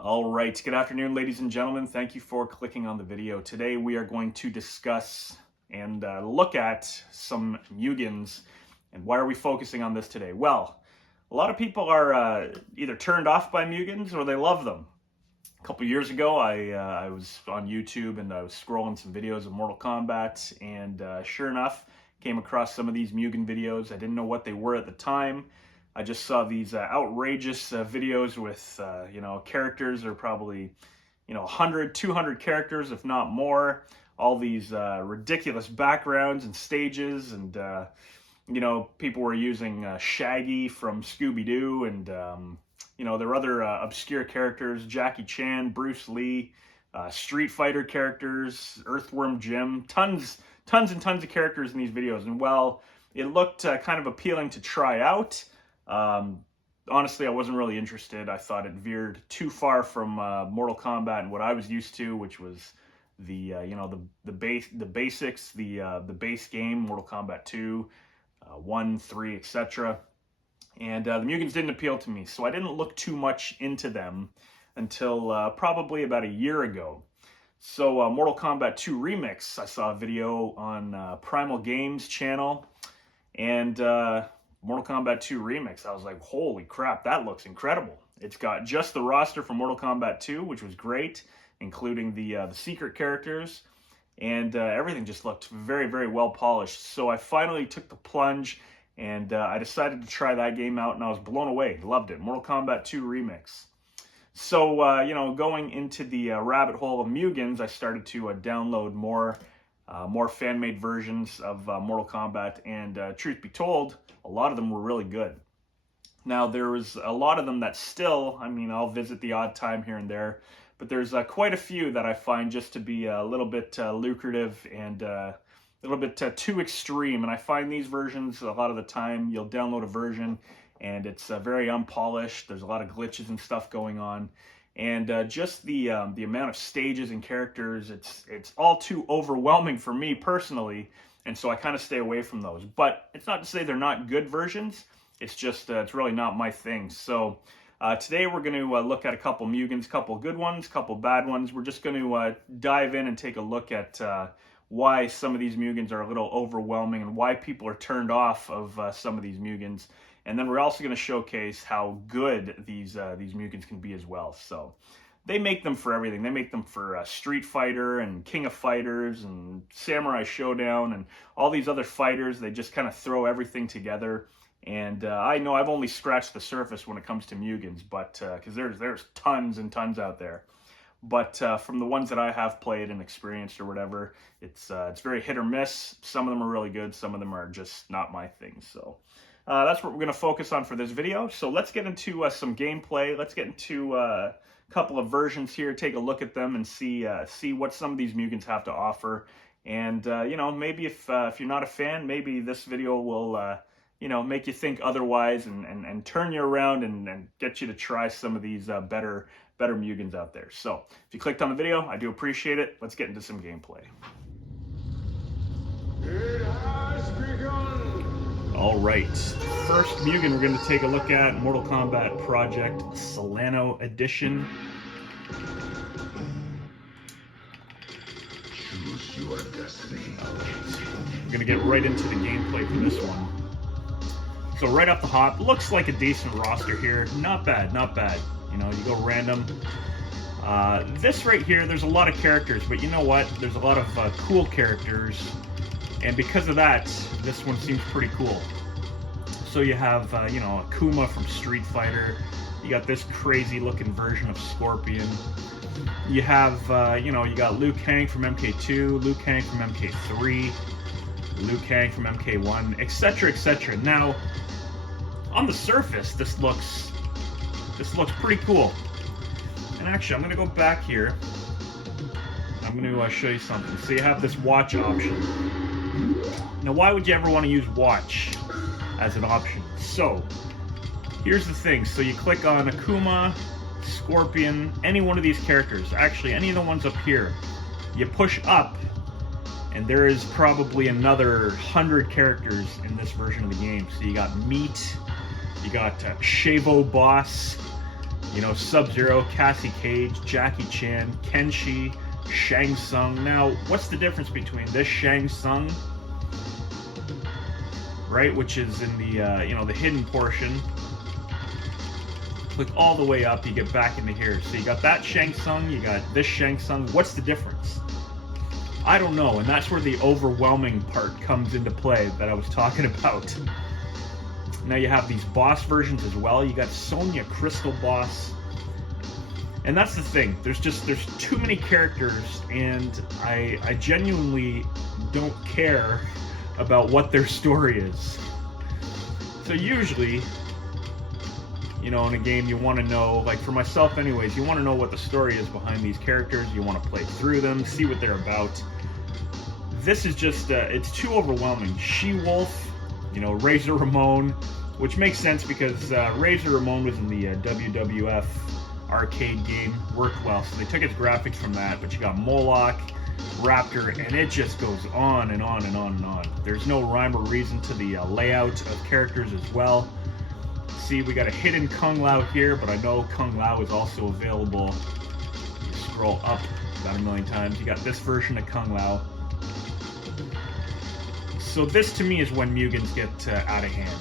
All right, good afternoon, ladies and gentlemen. Thank you for clicking on the video. Today we are going to discuss and look at some Mugens. And why are we focusing on this today? Well, a lot of people are either turned off by Mugens or they love them. A couple years ago, I was on YouTube and I was scrolling some videos of Mortal Kombat, and sure enough, came across some of these Mugen videos. I didn't know what they were at the time. I just saw these outrageous videos with, characters are probably, 100, 200 characters, if not more. All these ridiculous backgrounds and stages, and, people were using Shaggy from Scooby-Doo, and, there were other obscure characters, Jackie Chan, Bruce Lee, Street Fighter characters, Earthworm Jim, tons and tons of characters in these videos. And while it looked kind of appealing to try out, honestly, I wasn't really interested. I thought it veered too far from Mortal Kombat and what I was used to, which was the basics, the base game, Mortal Kombat 2, 1, 3, etc. And the Mugens didn't appeal to me, so I didn't look too much into them until probably about a year ago. So Mortal Kombat 2 Remix, I saw a video on Primal Games channel, and Mortal Kombat 2 Remix, I was like, holy crap, that looks incredible. It's got just the roster from Mortal Kombat 2, which was great, including the secret characters, and everything just looked very, very well polished. So I finally took the plunge, and I decided to try that game out, and I was blown away. Loved it. Mortal Kombat 2 Remix. So, going into the rabbit hole of Mugens, I started to download more fan-made versions of Mortal Kombat, and truth be told, a lot of them were really good. Now, there was a lot of them that still, I'll visit the odd time here and there, but there's quite a few that I find just to be a little bit lucrative and a little bit too extreme. And I find these versions, a lot of the time, you'll download a version and it's very unpolished. There's a lot of glitches and stuff going on. And just the amount of stages and characters, it's all too overwhelming for me personally, and so I kind of stay away from those. But it's not to say they're not good versions. It's just it's really not my thing. So today we're going to look at a couple Mugens, couple good ones, couple bad ones. We're just going to dive in and take a look at why some of these Mugens are a little overwhelming and why people are turned off of some of these Mugens. And then we're also going to showcase how good these Mugens can be as well. So they make them for everything. They make them for Street Fighter and King of Fighters and Samurai Showdown and all these other fighters. They just kind of throw everything together. And I know I've only scratched the surface when it comes to Mugens, but because there's tons and tons out there. But from the ones that I have played and experienced or whatever, it's very hit or miss. Some of them are really good. Some of them are just not my thing. So that's what we're going to focus on for this video. So let's get into some gameplay. Let's get into a couple of versions here, take a look at them, and see what some of these Mugens have to offer. And maybe if you're not a fan, maybe this video will make you think otherwise and turn you around and get you to try some of these better Mugens out there. So if you clicked on the video, I do appreciate it. Let's get into some gameplay. It has begun. All right, first Mugen we're going to take a look at, Mortal Kombat Project Saleno Edition. Choose your destiny. We're going to get right into the gameplay for this one. So right off the hop, looks like a decent roster here. Not bad, not bad. You go random. This right here, there's a lot of characters, but you know what? There's a lot of cool characters. And because of that, this one seems pretty cool. So you have, Akuma from Street Fighter. You got this crazy looking version of Scorpion. You have, you got Liu Kang from MK2, Liu Kang from MK3, Liu Kang from MK1, etc., etc. Now, on the surface, this looks pretty cool. And actually, I'm going to go back here. I'm going to show you something. So you have this watch option. Now, why would you ever want to use watch as an option? So, here's the thing. So you click on Akuma, Scorpion, any one of these characters. Actually, any of the ones up here. You push up, and there is probably another 100 characters in this version of the game. So you got Meat, you got Shavo Boss, You know, Sub-Zero, Cassie Cage, Jackie Chan, Kenshi, Shang Tsung. Now, what's the difference between this Shang Tsung, right, which is in the you know, the hidden portion? Click all the way up, you get back into here. So you got that Shang Tsung, you got this Shang Tsung. What's the difference? I don't know, and that's where the overwhelming part comes into play that I was talking about. Now you have these boss versions as well. You got Sonya Crystal Boss. And that's the thing. There's too many characters, and I genuinely don't care about what their story is. So usually, you know, in a game you want to know, like for myself anyways, you want to know what the story is behind these characters. You want to play through them, see what they're about. This is just, it's too overwhelming. She-Wolf, you know, Razor Ramon, which makes sense because Razor Ramon was in the WWF arcade game, worked well, so they took its graphics from that. But you got Moloch, Raptor, and it just goes on and on and on and on. There's no rhyme or reason to the layout of characters as well. See, we got a hidden Kung Lao here, but I know Kung Lao is also available. You scroll up about a million times. You got this version of Kung Lao. So this to me is when Mugens get out of hand.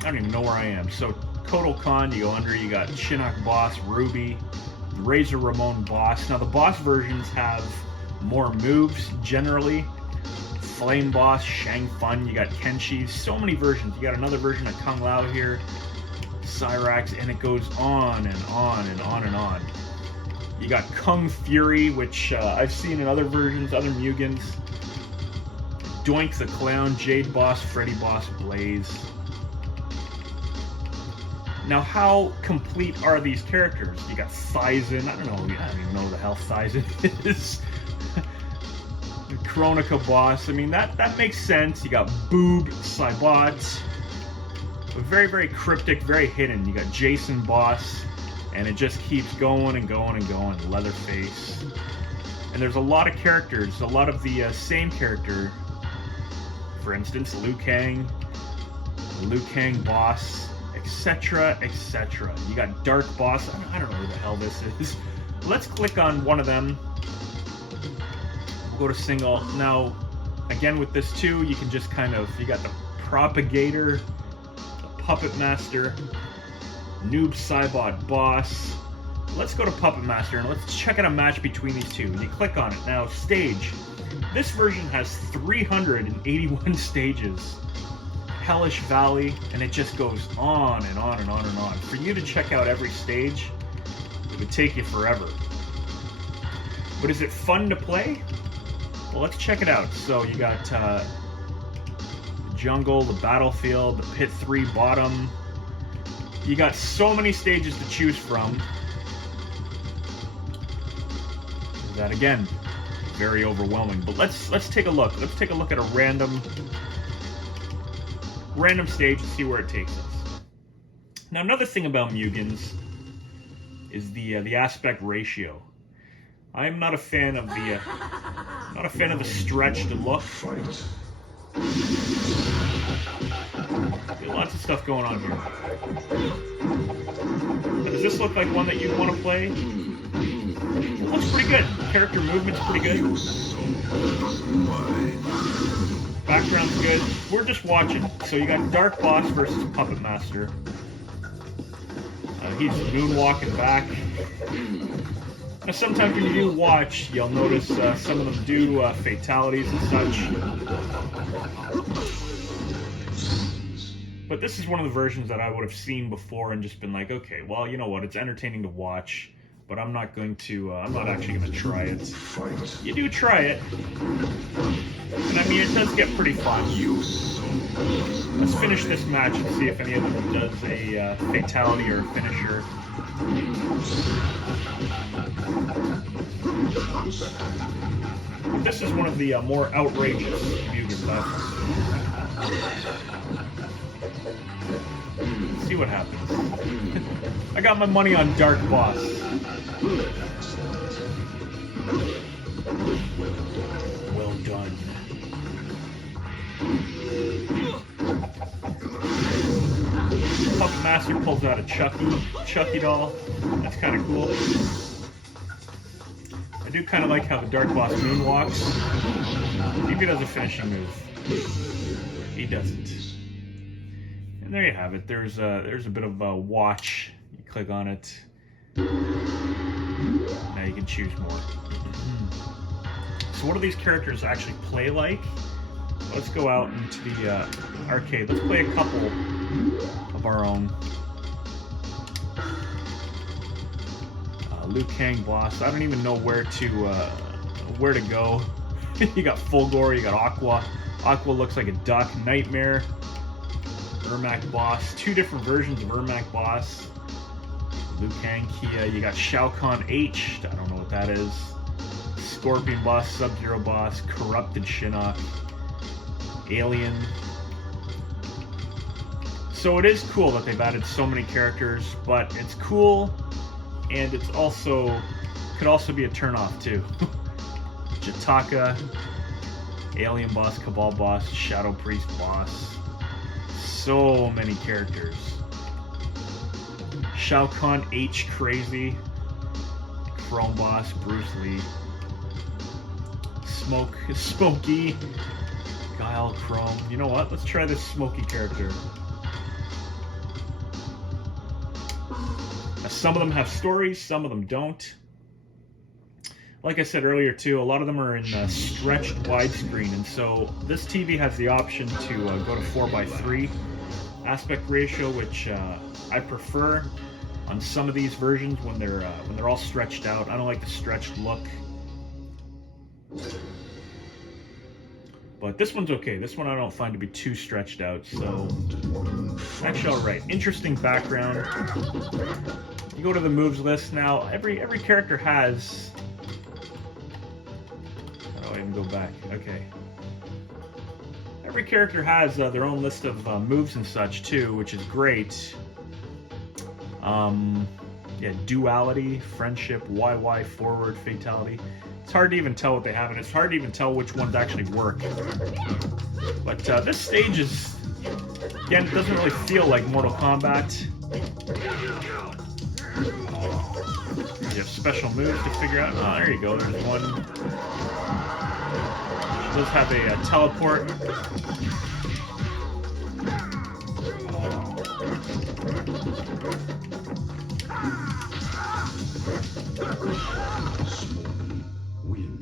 I don't even know where I am. So Kotal Khan, you go under, you got Shinnok Boss, Ruby, Razor Ramon Boss. Now the boss versions have more moves generally. Flame Boss, Shang Fun, you got Kenshi, so many versions. You got another version of Kung Lao here, Cyrax, and it goes on and on and on and on. You got Kung Fury, which I've seen in other versions, other Mugens. Doink the Clown, Jade Boss, Freddy Boss, Blaze. Now, how complete are these characters? You got Sizen, I don't even know who the hell Sizen is. Chronica Boss, I mean, that makes sense. You got Boob, Cybot. Very, very cryptic, very hidden. You got Jason Boss, and it just keeps going and going and going. Leatherface. And there's a lot of characters, a lot of the same character. For instance, Liu Kang Boss, etc., etc. You got Dark Boss. I don't know who the hell this is. Let's click on one of them. We'll go to single. Now, again with this too, you can just kind of, you got the Propagator, the Puppet Master, Noob Saibot Boss. Let's go to Puppet Master and let's check out a match between these two. You click on it. Now, stage. This version has 381 stages. Hellish Valley, and it just goes on and on and on and on. For you to check out every stage, it would take you forever. But is it fun to play? Well, let's check it out. So you got the jungle, the battlefield, the pit 3 bottom. You got so many stages to choose from. That again, very overwhelming. But let's take a look. Let's take a look at a random stage and see where it takes us. Now, another thing about Mugens is the aspect ratio. I'm not a fan of the stretched look. Lots of stuff going on here. Now, does this look like one that you'd want to play? It looks pretty good. Character movement's pretty good. Background's good. We're just watching. So you got Dark Boss versus Puppet Master. He's moonwalking back. Now sometimes when you do watch, you'll notice some of them do fatalities and such. But this is one of the versions that I would have seen before and just been like, okay, well, you know what, it's entertaining to watch, but I'm not actually going to try it. You do try it. And I mean, it does get pretty fun. Let's finish this match and see if any of them does a fatality or a finisher. This is one of the more outrageous Mugen battles. Let's see what happens. I got my money on Dark Boss. Well done. Puppet Master pulls out a Chucky doll. That's kind of cool. I do kind of like how the Dark Boss moonwalks. Maybe does a finishing move. He doesn't. And there you have it. There's a bit of a watch. You click on it. Now you can choose more. So what do these characters actually play like? Let's go out into the arcade. Let's play a couple of our own. Liu Kang boss. I don't even know where to go. You got Fulgore, you got Aqua. Aqua looks like a duck. Nightmare. Ermac boss. Two different versions of Ermac boss. Liu Kang, Kia. You got Shao Kahn H. I don't know what that is. Scorpion boss, Sub-Zero boss, Corrupted Shinnok. Alien. So it is cool that they've added so many characters, but it's cool, and it's also could also be a turnoff too. Jataka, Alien boss, Cabal boss, Shadow Priest boss. So many characters. Shao Kahn H crazy. Chrome boss, Bruce Lee. Smokey. Guile, Chrome. You know what? Let's try this Smokey character. Now, some of them have stories, some of them don't. Like I said earlier too, a lot of them are in stretched widescreen, and so this TV has the option to go to 4:3 aspect ratio, which I prefer on some of these versions when they're all stretched out. I don't like the stretched look. But this one's okay. This one I don't find to be too stretched out, so actually alright. Interesting background. You go to the moves list now. Every character has... How do I even go back? Okay. Every character has their own list of moves and such too, which is great. Yeah, duality, friendship, YY, forward, fatality. It's hard to even tell what they have, and it's hard to even tell which ones actually work. But this stage is, again, it doesn't really feel like Mortal Kombat. You have special moves to figure out. Oh, there you go. There's one. She does have a teleport.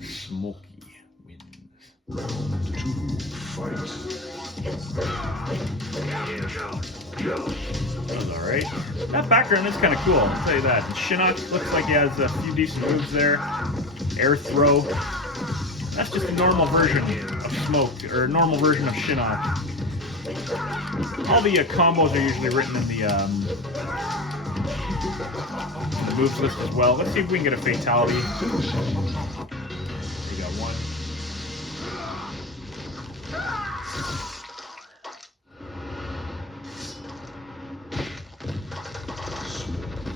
Smokey wins. Round 2, fight. That was alright. That background is kind of cool, I'll tell you that. And Shinnok looks like he has a few decent moves there. Air throw. That's just a normal version of Smoke, or a normal version of Shinnok. All the combos are usually written in the moves list as well. Let's see if we can get a fatality. We got one.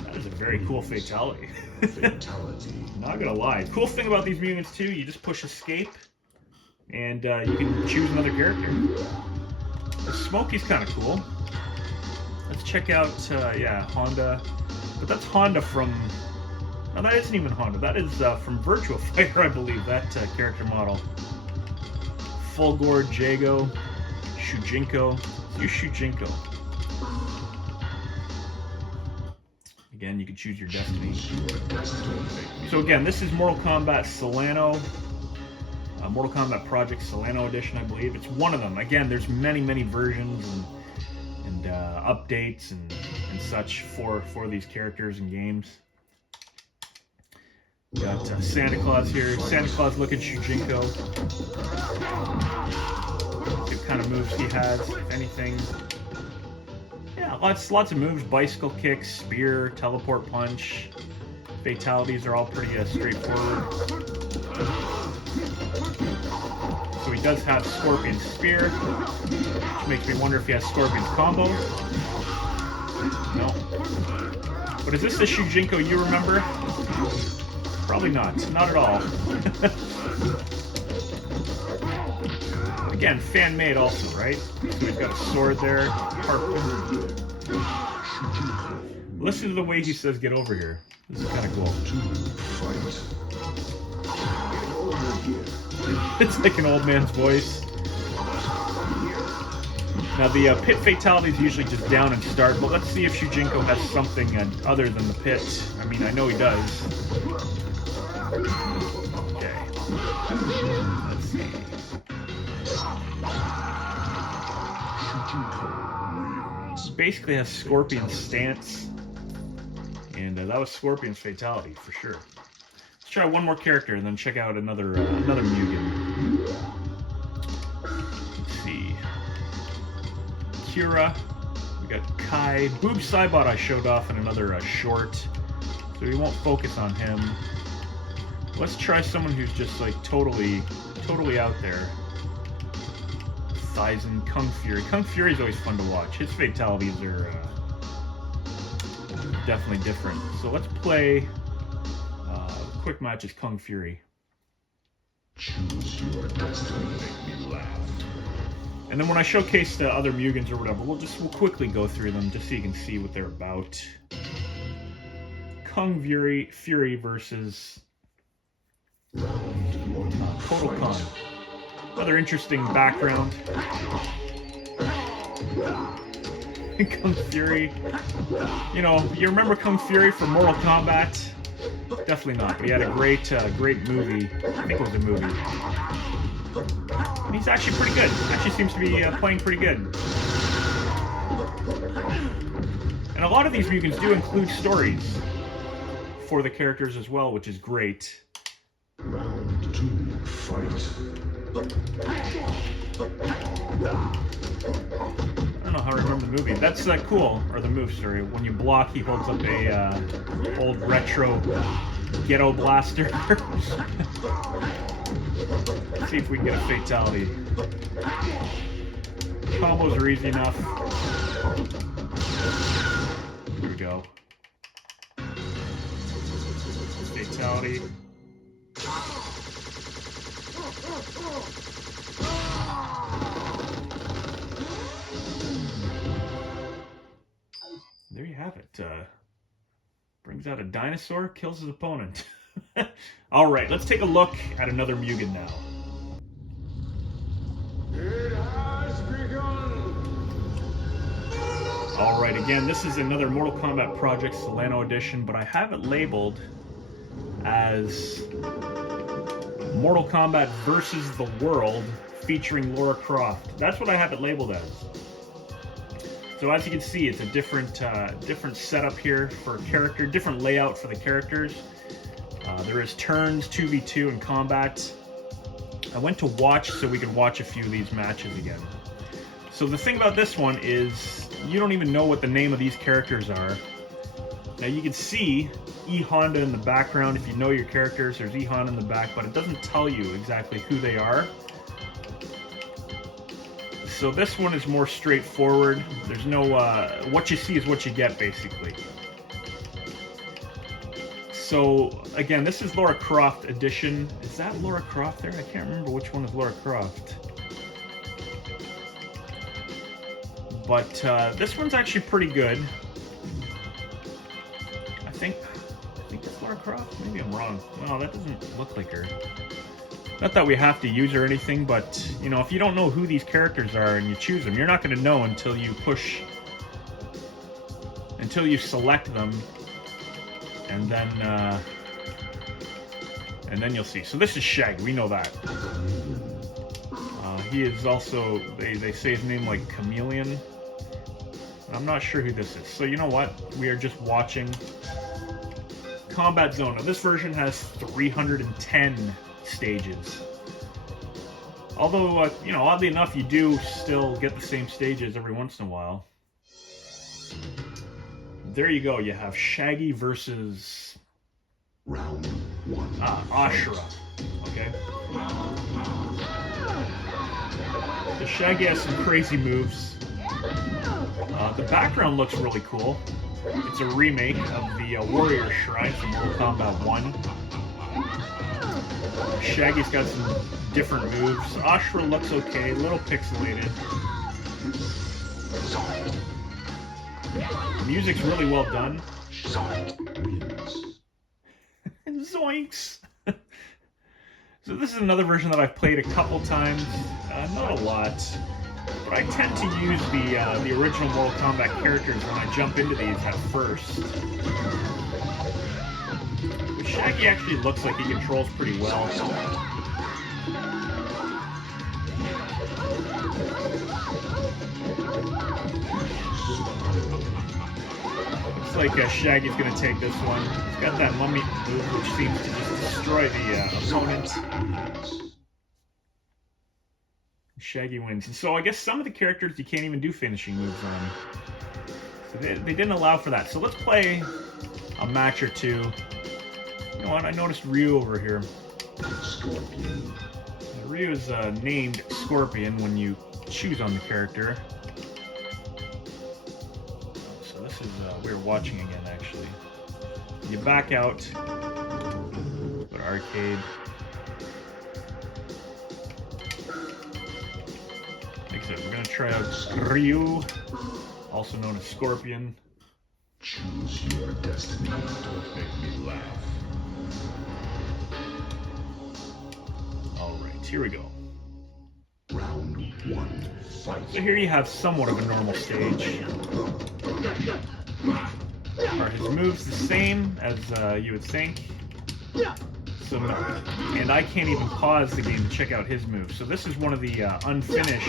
That is a very cool fatality. Not gonna lie. Cool thing about these Mugens too, you just push escape and you can choose another character. The Smokey's kind of cool. Let's check out, yeah, Honda. But that's Honda from... No, that isn't even Honda. That is from Virtua Fighter, I believe, that character model. Fulgore, Jago, Shujinko. Let's use Shujinko. Again, you can choose your destiny. So again, this is Mortal Kombat Saleno. Mortal Kombat Project Saleno Edition, I believe. It's one of them. Again, there's many, many versions and updates and such for these characters and games. We got Santa Claus here. Santa Claus looking Shujinko. What kind of moves he has, if anything. Yeah, lots of moves. Bicycle kick, spear, teleport punch. Fatalities are all pretty straightforward. So he does have Scorpion Spear, which makes me wonder if he has Scorpion's combo. No. But is this the Shujinko you remember? Probably not. Not at all. Again, fan-made also, right? So we've got a sword there, harpoon, Listen to the way he says, "Get over here." This is kind of cool. It's like an old man's voice. Now the pit fatality is usually just down and start, but let's see if Shujinko has something other than the pit. I mean, I know he does. Okay. Let's see. Basically has Scorpion's stance, and that was Scorpion's fatality for sure. Let's try one more character and then check out another Mugen. Let's see. Kira, we got Kai, Boob Saibot I showed off in another short, so we won't focus on him. Let's try someone who's just like totally out there. Thizen, Kung Fury. Kung Fury is always fun to watch. His fatalities are definitely different. So let's play quick match as Kung Fury. Choose your destiny. Make me laugh. And then when I showcase the other Mugens or whatever, we'll quickly go through them just so you can see what they're about. Kung Fury versus Kotal Khan. Another interesting background. Kung Fury. You know, you remember Kung Fury from Mortal Kombat? Definitely not. But he had a great movie. I think it was a movie. He's actually pretty good. Actually seems to be playing pretty good. And a lot of these Mugens do include stories for the characters as well, which is great. Round 2, fight. I don't know how to remember the movie. That's cool, or the move, sorry. When you block, he holds up a old retro ghetto blaster. Let's see if we can get a fatality. Combos are easy enough. Here we go. Fatality. There you have it. Brings out a dinosaur, kills his opponent. Alright, let's take a look at another Mugen now. It has begun. Alright, again, this is another Mortal Kombat Project Saleno edition, but I have it labeled as Mortal Kombat versus the World featuring Lara Croft. That's what I have it labeled as. So as you can see, it's a different setup here for a character, different layout for the characters. There is turns, 2v2, and combat. I went to watch so we could watch a few of these matches again. So the thing about this one is you don't even know what the name of these characters are. Now you can see E Honda in the background. If you know your characters, there's E Honda in the back, but it doesn't tell you exactly who they are. So this one is more straightforward. There's no, what you see is what you get, basically. So, again, this is Lara Croft edition. Is that Lara Croft there? I can't remember which one is Lara Croft. But this one's actually pretty good. I think it's Lara Croft. Maybe I'm wrong. No, that doesn't look like her. Not that we have to use her or anything, but, you know, if you don't know who these characters are and you choose them, you're not going to know until you select them, and then you'll see. So this is Shaggy, we know that. He is also, they say his name like Chameleon. I'm not sure who this is. So you know what? We are just watching Combat Zone. Now this version has 310 stages. Although, you know, oddly enough, you do still get the same stages every once in a while. There you go. You have Shaggy versus Round 1. Ashura. Okay. The Shaggy has some crazy moves. The background looks really cool. It's a remake of the Warrior Shrine from Mortal Kombat 1. Shaggy's got some different moves. Ashura looks okay, a little pixelated. The music's really well done. Wins. Zoinks! So this is another version that I've played a couple times, not a lot, but I tend to use the original Mortal Kombat characters when I jump into these at first. But Shaggy actually looks like he controls pretty well. Looks like Shaggy's going to take this one. He's got that mummy move, which seems to just destroy the opponent. Shaggy wins. And so I guess some of the characters you can't even do finishing moves on. So they didn't allow for that. So let's play a match or two. You know what? I noticed Ryu over here. Scorpion. Ryu is named Scorpion when you choose on the character. So this is we're watching again, actually. You back out. Go to arcade. Like I said, we're gonna try out Ryu, also known as Scorpion. Choose your destiny. Don't make me laugh. Alright, here we go. Round 1. Fight. So here you have somewhat of a normal stage. Are his moves the same as you would think? So, and I can't even pause the game to check out his moves. So this is one of the unfinished.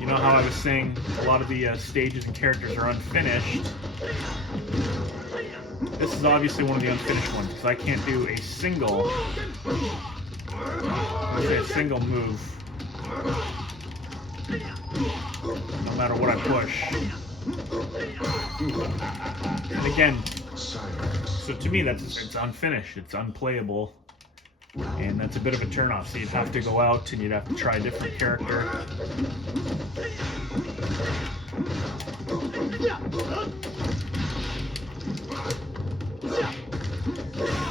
You know how I was saying a lot of the stages and characters are unfinished? This is obviously one of the unfinished ones, because I can't do a single move. No matter what I push. And again, so to me it's unfinished, it's unplayable, and that's a bit of a turnoff. So you'd have to go out and you'd have to try a different character.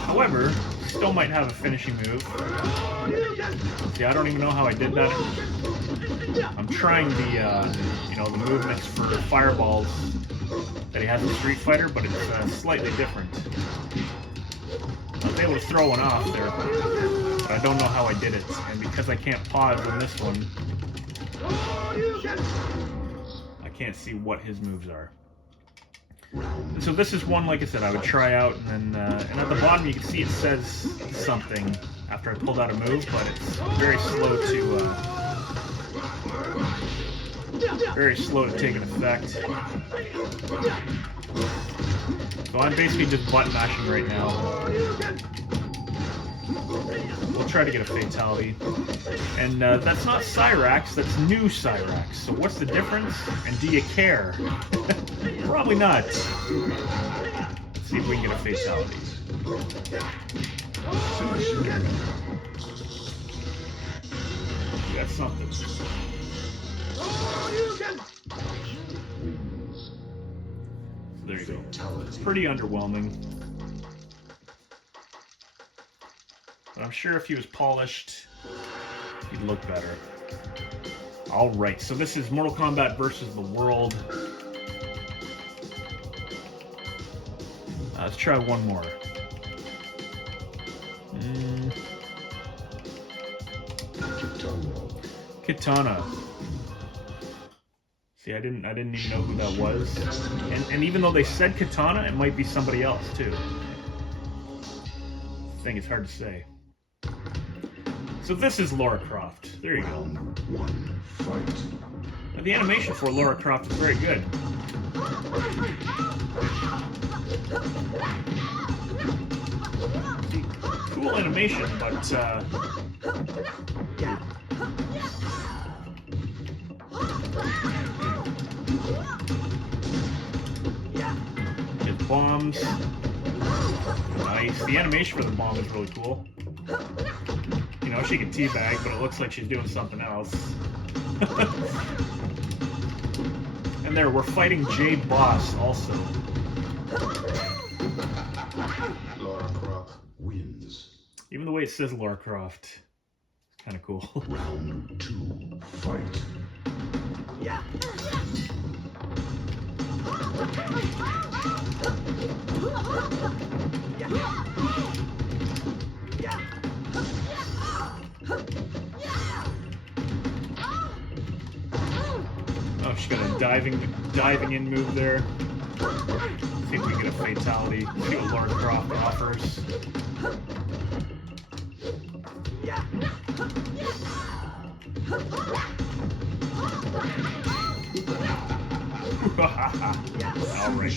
However, still might have a finishing move. See, I don't even know how I did that. I'm trying the the movements for fireballs that he has in Street Fighter, but it's slightly different. I was able to throw one off there, but I don't know how I did it. And because I can't pause on this one, I can't see what his moves are. And so this is one, like I said, I would try out, and then and at the bottom you can see it says something after I pulled out a move, but it's very slow to take an effect. So I'm basically just button mashing right now. We'll try to get a fatality. And that's not Cyrax, that's new Cyrax. So what's the difference? And do you care? Probably not. Let's see if we can get a fatality. We got something. There you go. It's pretty underwhelming. But I'm sure if he was polished, he'd look better. Alright, so this is Mortal Kombat versus the World. Let's try one more. Kitana. See, I didn't even know who that was. And even though they said Kitana, it might be somebody else too. I think it's hard to say. So this is Lara Croft. There you go. Now, the animation for Lara Croft is very good. Cool animation, but his bombs. Nice. The animation for the bomb is really cool. You know, she can teabag, but it looks like she's doing something else. And there, we're fighting Jade Boss also. Lara Croft wins. Even the way it says Lara Croft, it's kind of cool. Round 2, fight. Oh, she's got a diving in move there. See if we get a fatality. See what Lara Croft offers. All right.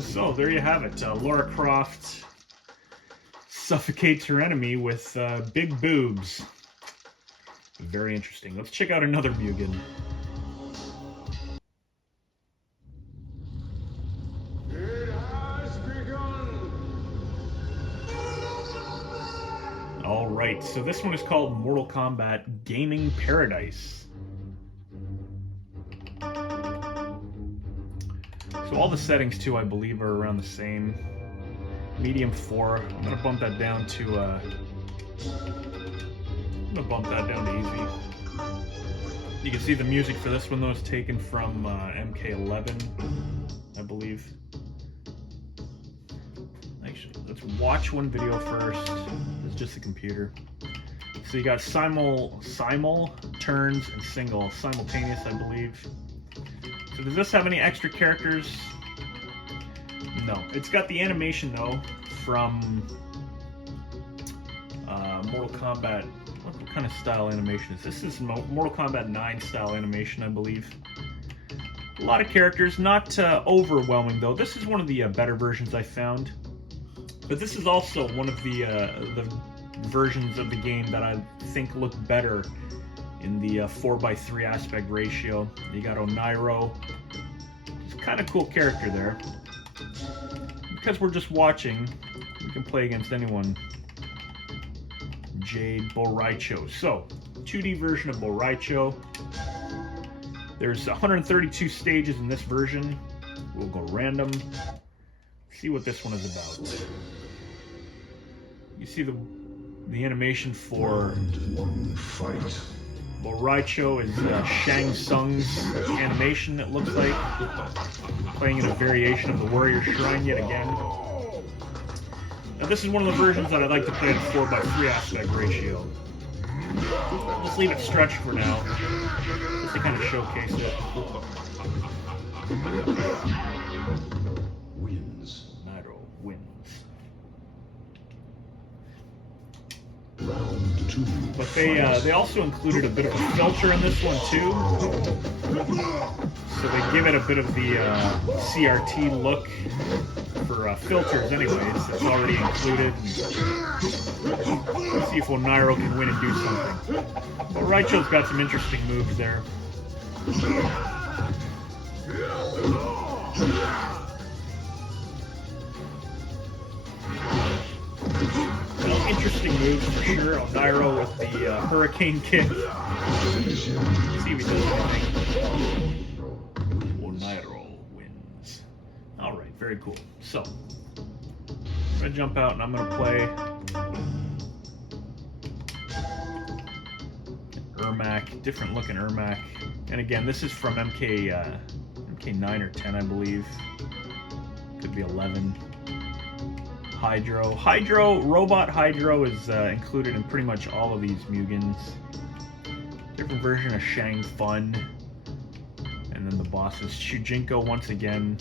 So there you have it. Lara Croft suffocates her enemy with big boobs. Very interesting. Let's check out another Mugen. It has begun. All right, so this one is called Mortal Kombat Gaming Paradise. So all the settings too, I believe, are around the same. Medium 4. I'm gonna bump that down to easy. You can see the music for this one though is taken from MK11, I believe. Actually, let's watch one video first. It's just a computer. So you got simul turns and single simultaneous, I believe. So does this have any extra characters? No. It's got the animation though from Mortal Kombat. What kind of style animation is this? This is Mortal Kombat 9 style animation, I believe. A lot of characters, not overwhelming though. This is one of the better versions I found. But this is also one of the versions of the game that I think look better in the 4:3 aspect ratio. You got Onairo. It's kind of cool character there. Because we're just watching, we can play against anyone. Jade Boraicho. So, 2D version of Boraicho. There's 132 stages in this version. We'll go random. See what this one is about. You see the animation for Fight. Boraicho is Shang Tsung's animation, it looks like. Playing in a variation of the Warrior Shrine yet again. Now this is one of the versions that I'd like to play at 4:3 aspect ratio. Let's leave it stretched for now, just to kind of showcase it. Wins. Nairo wins. Round 2. But they also included a bit of a filter in this one too. So they give it a bit of the CRT look for filters anyways. It's already included. Let's see if Onairo can win and do something. But Raicho's got some interesting moves there. Well, interesting moves for sure. Onairo with the Hurricane Kick. Let's see if he does anything. Onairo wins. Alright, very cool. So, I'm going to jump out and I'm going to play Ermac, different looking Ermac. And again, this is from MK9 or 10, I believe. Could be 11. Robot Hydro is included in pretty much all of these Mugens. Different version of Shang Fun. And then the boss is Shujinko once again.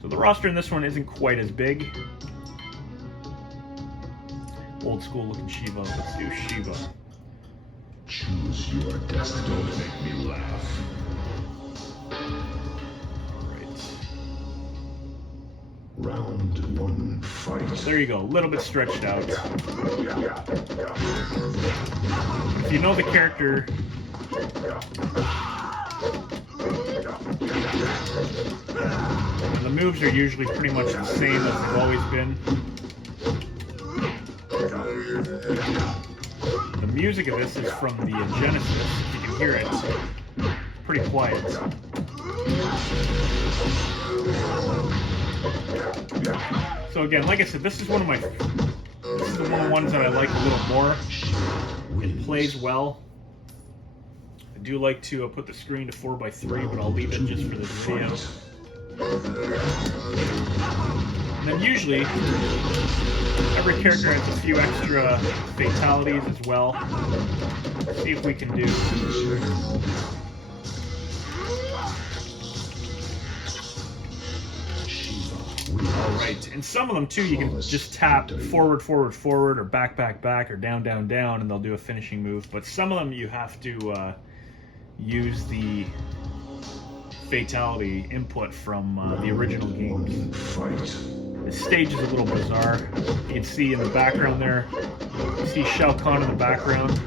So the roster in this one isn't quite as big. Old school looking Shiva. Let's do Shiva. Choose your destiny. Don't make me laugh. Round 1 fight. There you go, a little bit stretched out. If you know the character, and the moves are usually pretty much the same as they've always been. The music of this is from the Genesis, if you can hear it. Pretty quiet. So So again, like I said, this is one of my, this is one of the ones that I like a little more. It plays well. I do like to put the screen to 4:3, but I'll leave it just for this video. And then usually, every character has a few extra fatalities as well. Let's see if we can do. Alright, and some of them too, you can just tap forward, forward, forward, or back, back, back, or down, down, down, and they'll do a finishing move. But some of them you have to use the fatality input from the original games. The stage is a little bizarre. You can see in the background there, you see Shao Kahn in the background.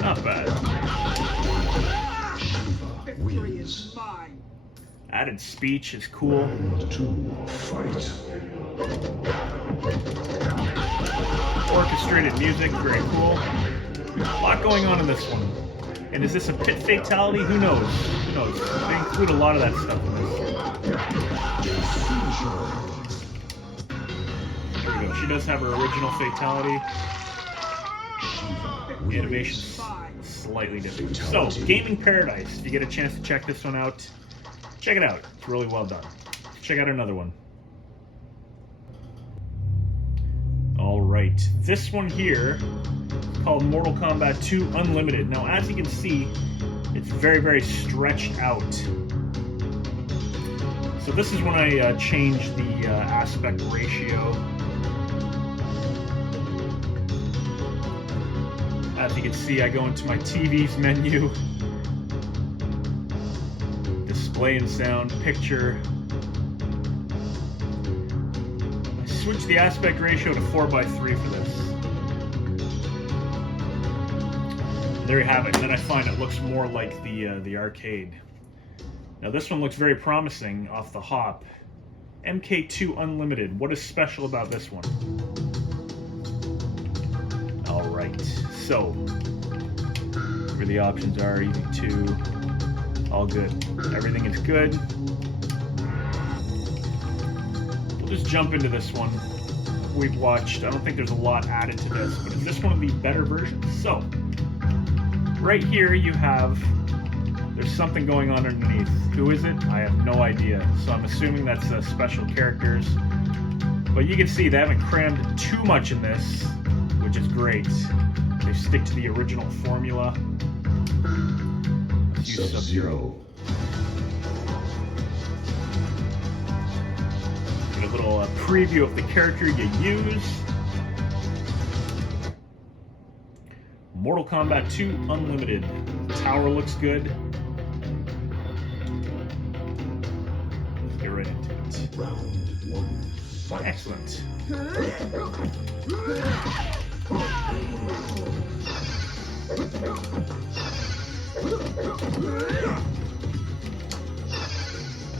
Not bad. Victory is mine. Added speech is cool. Orchestrated music, very cool. A lot going on in this one. And is this a pit fatality? Who knows? Who knows? They include a lot of that stuff in this. There we go. She does have her original fatality. The animation's slightly different. So, Gaming Paradise. If you get a chance to check this one out, check it out. It's really well done. Check out another one. Alright, this one here is called Mortal Kombat 2 Unlimited. Now, as you can see, it's very, very stretched out. So this is when I changed the aspect ratio. As you can see, I go into my TV's menu, display and sound, picture. I switch the aspect ratio to 4:3 for this. And there you have it. And then I find it looks more like the arcade. Now this one looks very promising off the hop. MK2 Unlimited. What is special about this one? Alright, so where the options are, easy to, all good. Everything is good. We'll just jump into this one. We've watched, I don't think there's a lot added to this, but is this one of the better versions? So, right here you have, there's something going on underneath. Who is it? I have no idea. So I'm assuming that's special characters. But you can see they haven't crammed too much in this, which is great. They stick to the original formula. Let's use Sub-Zero. Get a little preview of the character you use. Mortal Kombat 2 Unlimited. The tower looks good. Let's get right into it. Round 1. Fight. Excellent.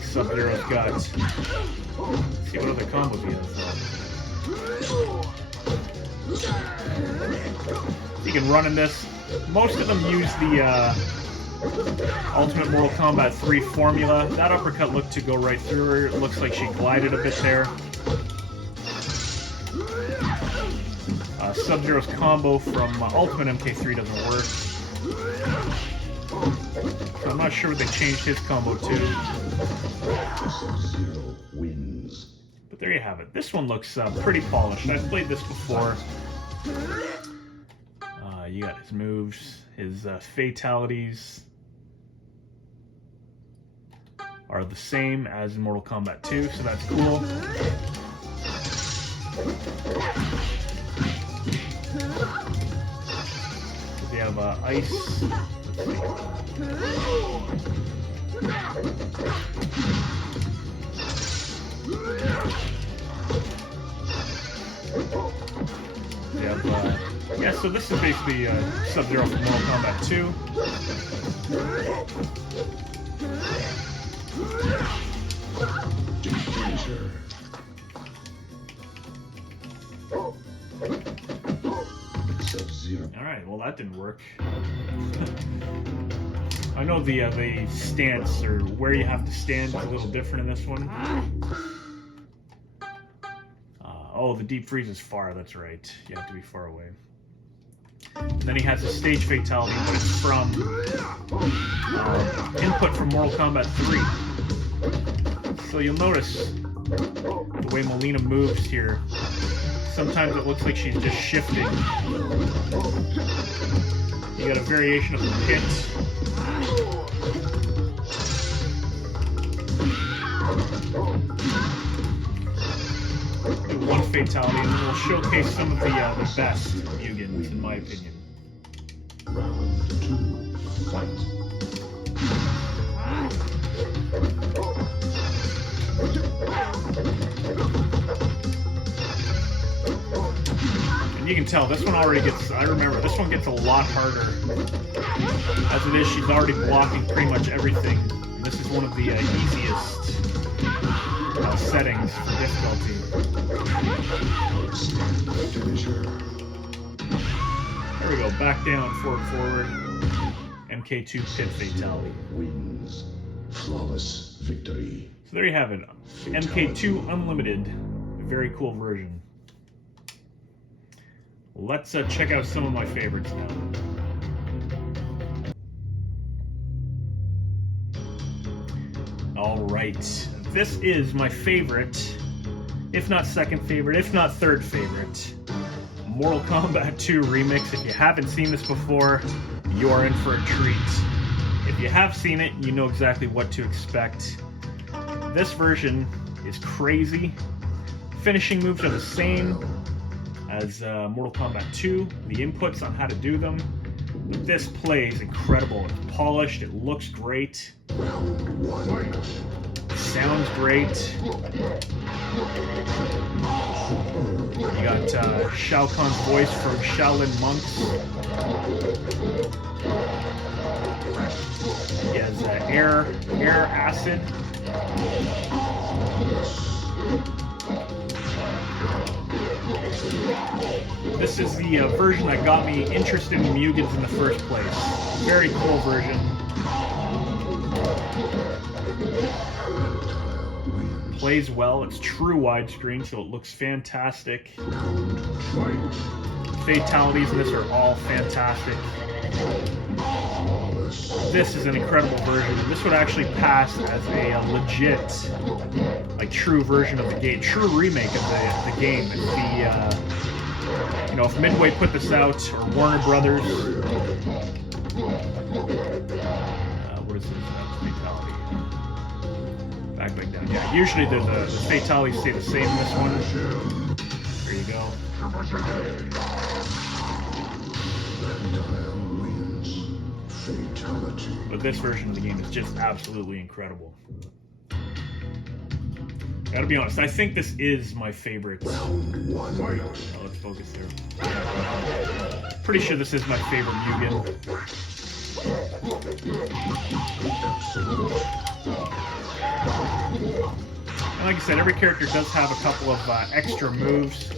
Sub-Zero's got. Let's see what other combos he has. You can run in this. Most of them use the Ultimate Mortal Kombat 3 formula. That uppercut looked to go right through her. It looks like she glided a bit there. Sub-Zero's combo from Ultimate MK3 doesn't work. So I'm not sure what they changed his combo to. Sub-Zero wins. But there you have it. This one looks pretty polished. I've played this before. You got his moves, his fatalities are the same as in Mortal Kombat 2, so that's cool. We have ice. We have, yeah, so this is basically Sub-Zero from Mortal Kombat 2. Danger. Alright, well well, that didn't work. I know the stance, or where you have to stand, is a little different in this one. Oh, the deep freeze is far, that's right. You have to be far away. And then he has a stage fatality, but it's from input from Mortal Kombat 3. So you'll notice the way Melina moves here. Sometimes it looks like she's just shifting. You got a variation of the pit. Do one fatality, and then we'll showcase some of the best Mugens, in my opinion. Round 2, fight. And you can tell this one already gets, I remember, this one gets a lot harder. As it is, she's already blocking pretty much everything. And this is one of the easiest settings for difficulty. There we go, back down, forward. MK2 pit fatality. Wins. Flawless victory. So there you have it. MK2 Unlimited. A very cool version. Let's check out some of my favorites now. Alright, this is my favorite, if not second favorite, if not third favorite, Mortal Kombat 2 Remix. If you haven't seen this before, you are in for a treat. If you have seen it, you know exactly what to expect. This version is crazy. Finishing moves are the same as Mortal Kombat 2, the inputs on how to do them. But this plays incredible. It's polished, it looks great. Round 1. Sounds great. You got Shao Kahn's voice from Shaolin Monks. He has air acid. This is the version that got me interested in Mugens in the first place. Very cool version. Plays well. It's true widescreen, so it looks fantastic. Fatalities in this are all fantastic. This is an incredible version. This would actually pass as a legit, like, true version of the game, true remake of the game. It's the, you know, if Midway put this out, or Warner Brothers, what is this? Fatality. Back down. Yeah, usually the fatalities stay the same in this one. There you go. But this version of the game is just absolutely incredible. Gotta be honest, I think this is my favorite. Oh, let's focus there. Pretty sure this is my favorite Mugen. And like I said, every character does have a couple of extra moves.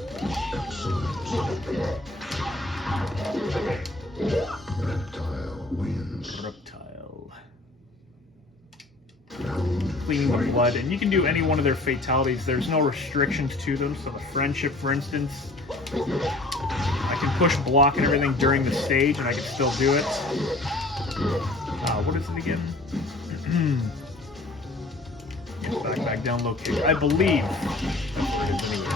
Reptile wins. Reptile. Cleaning the blood, and you can do any one of their fatalities. There's no restrictions to them. So the friendship, for instance, I can push block and everything during the stage, and I can still do it. What is it again? Back down, low kick. I believe that's what it is anyway.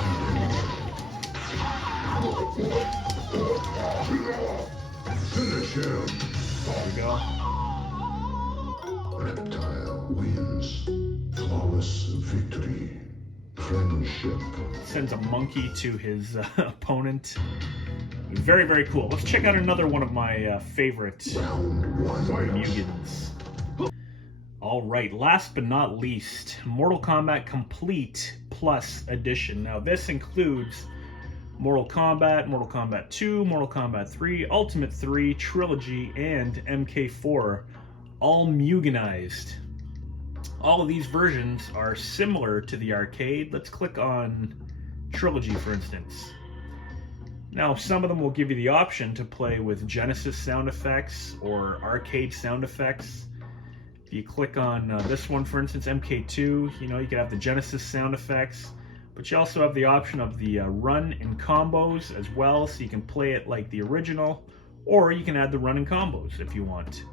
Finish him. There we go. Reptile wins. Flawless victory. Friendship. Sends a monkey to his opponent. Very, very cool. Let's check out another one of my favorite Mugens. Alright, last but not least, Mortal Kombat Complete Plus Edition. Now this includes Mortal Kombat, Mortal Kombat 2, Mortal Kombat 3, Ultimate 3, Trilogy, and MK4, all Mugenized. All of these versions are similar to the arcade. Let's click on Trilogy, for instance. Now, some of them will give you the option to play with Genesis sound effects or arcade sound effects. If you click on this one, for instance, MK2, you know, you can have the Genesis sound effects, but you also have the option of the run and combos as well, so you can play it like the original, or you can add the run and combos if you want.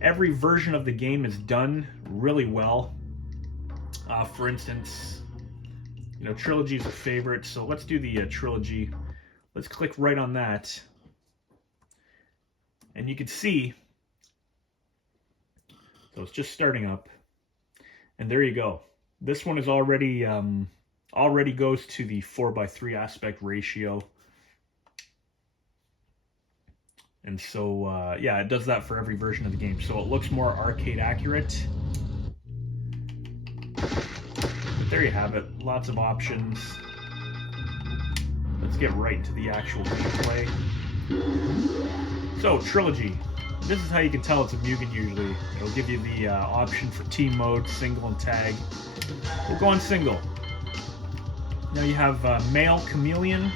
Every version of the game is done really well. For instance, you know, Trilogy is a favorite, so let's do the Trilogy. Let's click right on that, and you can see, so it's just starting up, and there you go. This one is already goes to the 4:3 aspect ratio, and so yeah, it does that for every version of the game, so it looks more arcade accurate. But there you have it, lots of options. Let's get right into the actual gameplay. So, Trilogy. This is how you can tell it's a Mugen usually. It'll give you the option for team mode, single and tag. We'll go on single. Now you have male chameleon,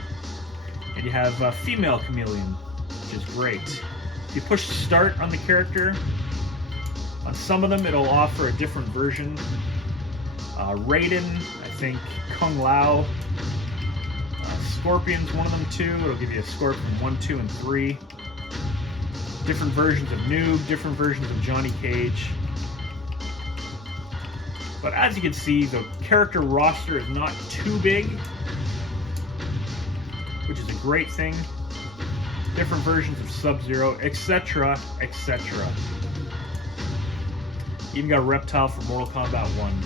and you have female chameleon, which is great. If you push start on the character, on some of them it'll offer a different version. Raiden, I think Kung Lao, Scorpion's one of them too. It'll give you a Scorpion 1, 2, and 3. Different versions of Noob, different versions of Johnny Cage. But as you can see, the character roster is not too big, which is a great thing. Different versions of Sub-Zero, etc., etc. Even got a Reptile from Mortal Kombat 1.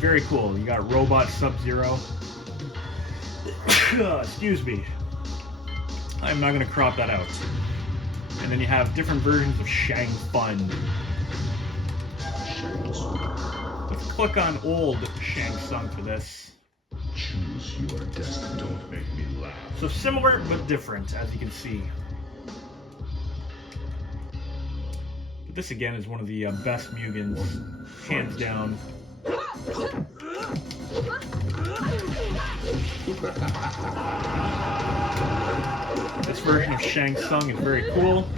Very cool. You got Robot Sub-Zero. Excuse me. I'm not going to crop that out. And then you have different versions of Shang Fun. Let's click on old Shang Tsung for this. Choose your destiny. Don't make me laugh. So similar but different, as you can see. But this again is one of the best Mugens, hands down. This version of Shang Tsung is very cool.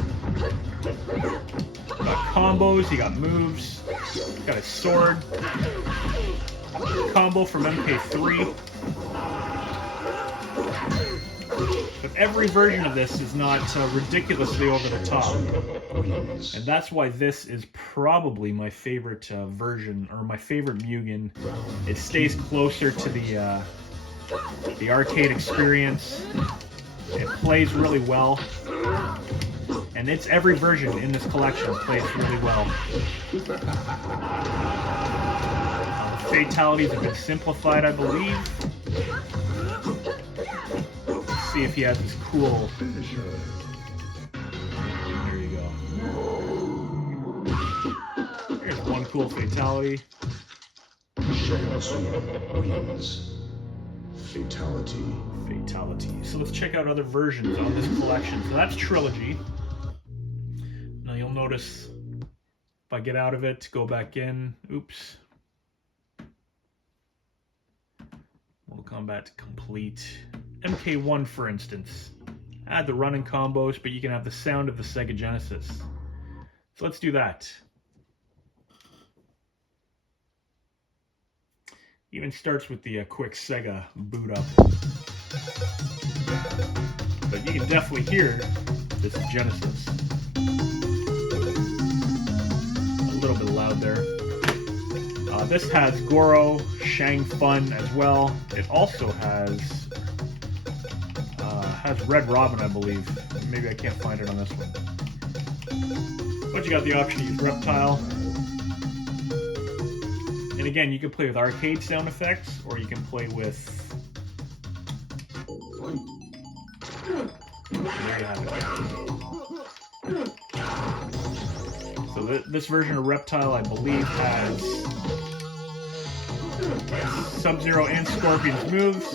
You got combos, you got moves, you got a sword, combo from MK3. But every version of this is not ridiculously over the top. And that's why this is probably my favorite version, or my favorite Mugen. It stays closer to the arcade experience. It plays really well. And it's every version in this collection plays really well. Fatalities have been simplified, I believe. Let's see if he has his cool. There you go. Here's one cool fatality. Wins. Fatality. Fatality. So let's check out other versions on this collection. So that's Trilogy. Now you'll notice if I get out of it, go back in. Oops. Mortal Kombat Complete. MK1, for instance. Add the running combos, but you can have the sound of the Sega Genesis. So let's do that. Even starts with the quick Sega boot up. But you can definitely hear this is Genesis. A little bit loud there. This has Goro, Shang Fun as well. It also has Red Robin, I believe. Maybe I can't find it on this one. But you got the option to use Reptile. And again, you can play with arcade sound effects, or you can play with... There you have it. So this version of Reptile, I believe, has Sub-Zero and Scorpion's moves.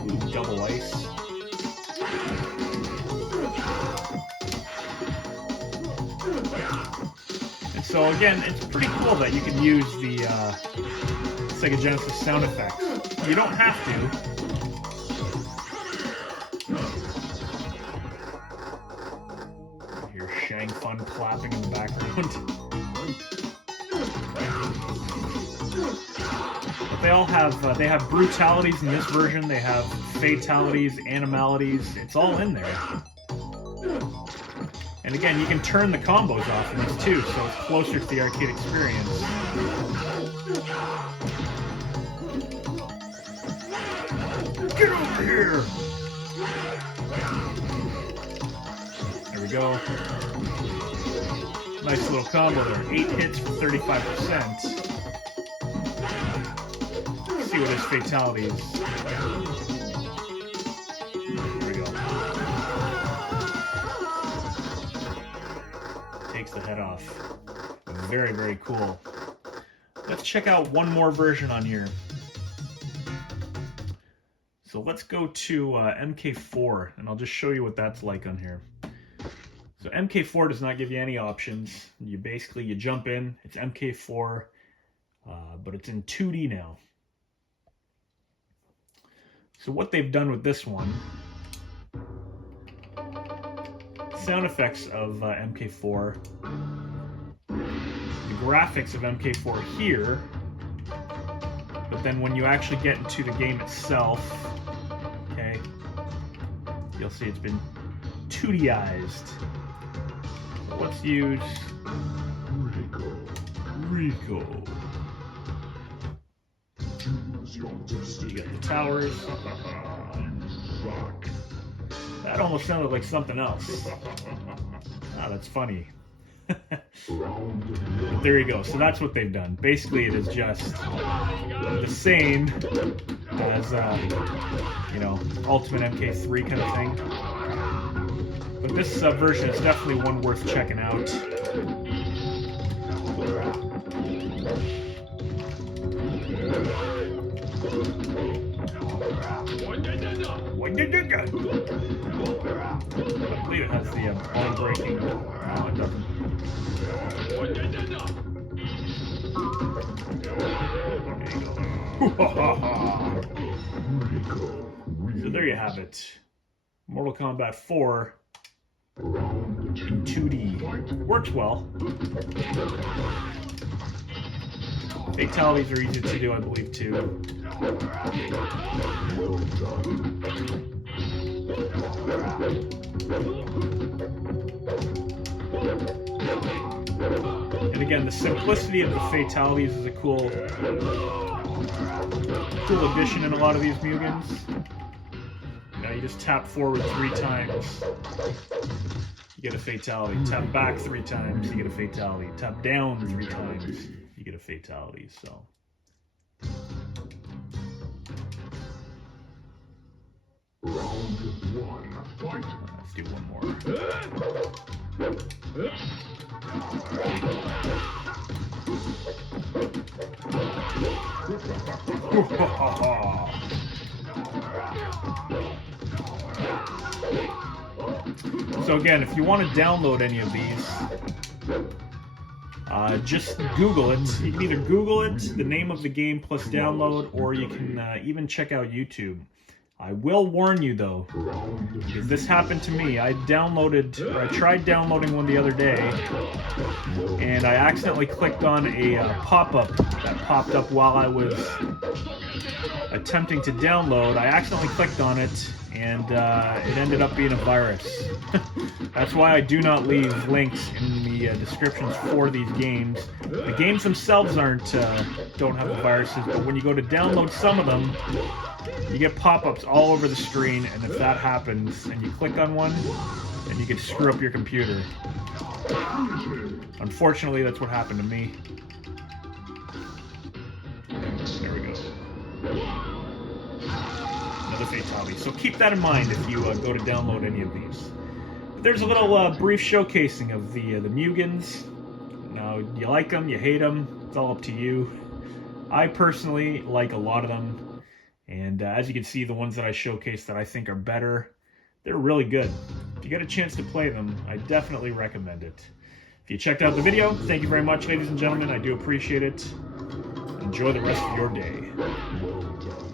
Ooh, double ice. So again, it's pretty cool that you can use the Sega Genesis sound effects. You don't have to. Hear Shang Fun clapping in the background. But they all have they have brutalities in this version. They have fatalities, animalities. It's all in there. And again, you can turn the combos off in these too, so it's closer to the arcade experience. Get over here! There we go. Nice little combo there. 8 hits for 35%. Let's see what his fatality is. There we go. Takes the head off. Very, very cool. Let's check out one more version on here. So let's go to MK4, and I'll just show you what that's like on here. So MK4 does not give you any options. You jump in, it's MK4, but it's in 2D now. So what they've done with this one, sound effects of MK4, the graphics of MK4 here, but then when you actually get into the game itself, okay, you'll see it's been 2D'ized. So let's use Rico. You got the towers. That almost sounded like something else. Ah, that's funny. But there you go. So that's what they've done. Basically, it is just the same as, you know, Ultimate MK3 kind of thing. But this version is definitely one worth checking out. I believe it has the ball breaking. No, it doesn't. So there you have it. Mortal Kombat 4 in 2D. Works well. Fatalities are easy to do, I believe, too. And again, the simplicity of the fatalities is a cool addition in a lot of these Mugens. Now you just tap forward 3 times, you get a fatality. Tap back 3 times, you get a fatality. Tap down 3 times, you get a fatality. So. Round 1, fight. Let's do one more. So again, if you want to download any of these, just Google it. You can either Google it, the name of the game plus download, or you can even check out YouTube. I will warn you though, because this happened to me. I tried downloading one the other day, and I accidentally clicked on a pop-up that popped up while I was attempting to download. I accidentally clicked on it, and it ended up being a virus. That's why I do not leave links in the descriptions for these games. The games themselves don't have the viruses, but when you go to download some of them, you get pop-ups all over the screen, and if that happens and you click on one, then you can screw up your computer. Unfortunately, that's what happened to me. There we go. Another fatality. So keep that in mind if you go to download any of these. But there's a little brief showcasing of the Mugens. Now, you like them, you hate them, it's all up to you. I personally like a lot of them. And as you can see, the ones that I showcased that I think are better, they're really good. If you get a chance to play them, I definitely recommend it. If you checked out the video, thank you very much, ladies and gentlemen. I do appreciate it. Enjoy the rest of your day. Well done.